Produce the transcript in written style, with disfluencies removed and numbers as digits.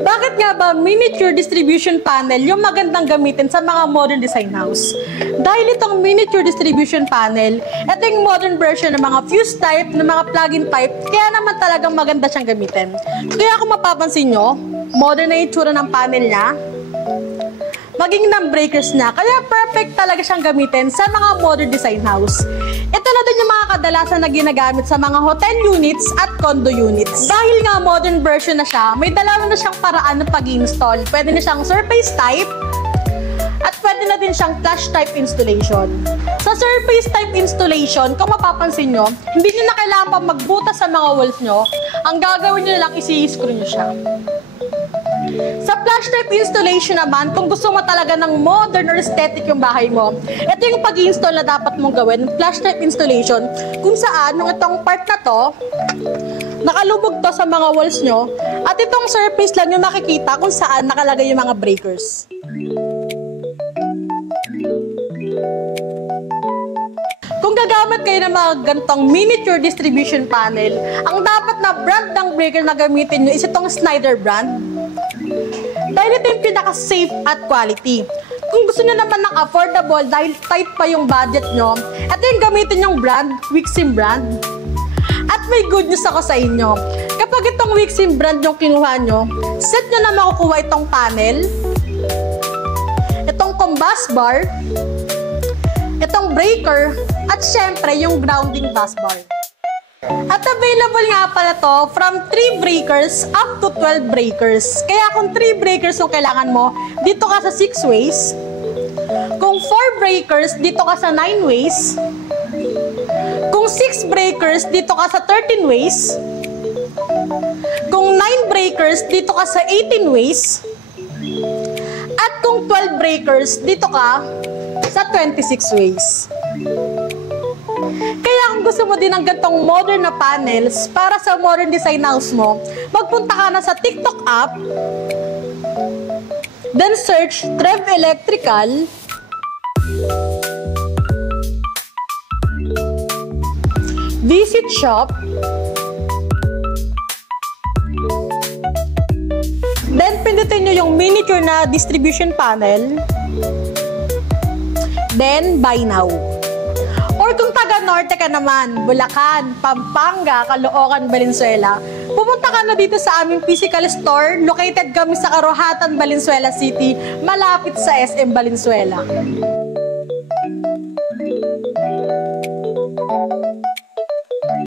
Bakit nga ba miniature distribution panel yung magandang gamitin sa mga modern design house? Dahil itong miniature distribution panel, ito yung modern version ng mga fuse type, ng mga plug-in type, kaya naman talagang maganda siyang gamitin. Kaya kung mapapansin nyo, modern na yung itsura ng panel niya, maging ng breakers niya, kaya perfect talaga siyang gamitin sa mga modern design house. Ito na din yung mga kadalasan na ginagamit sa mga hotel units at condo units. Dahil nga modern version na siya, may dalawa na siyang paraan ng pag-install. Pwede na siyang surface type at pwede na din siyang flush type installation. Sa surface type installation, kung mapapansin nyo, hindi nyo na kailangan pa magbutas sa mga walls nyo. Ang gagawin nyo lang, isi-screw nyo siya. Sa flush type installation naman, kung gusto mo talaga ng modern or aesthetic yung bahay mo, ito yung pag-install na dapat mong gawin, flush type installation, kung saan, nung itong part na to, nakalubog to sa mga walls nyo, at itong surface lang yung makikita kung saan nakalagay yung mga breakers. Kung gagamit kayo ng mga ganitong miniature distribution panel, ang dapat na brand ng breaker na gamitin nyo is itong Schneider brand. Dahil ito yung pinaka-safe at quality. Kung gusto nyo naman ng affordable dahil tight pa yung budget nyo, ito yung gamitin yung brand, Wixim brand. At may good news ako sa inyo. Kapag itong Wixim brand yung kinuha nyo, set nyo na makukuha itong panel, itong combust bar, itong breaker, at syempre yung grounding bus bar. At available nga pala to from 3 breakers up to 12 breakers. Kaya kung 3 breakers yung kailangan mo, dito ka sa 6 ways. Kung 4 breakers, dito ka sa 9 ways. Kung 6 breakers, dito ka sa 13 ways. Kung 9 breakers, dito ka sa 18 ways. At kung 12 breakers, dito ka sa 26 ways. Kaya kung gusto mo din ng gantong modern na panels para sa modern design house mo, magpunta ka na sa TikTok app, then search Trev Electrical, visit shop, then pindutin nyo yung miniature na distribution panel, then buy now. Or kung taga-norte ka naman, Bulacan, Pampanga, Caloocan, Valenzuela, pumunta ka na dito sa aming physical store. Located kami sa Karohatan, Valenzuela City, malapit sa SM Valenzuela.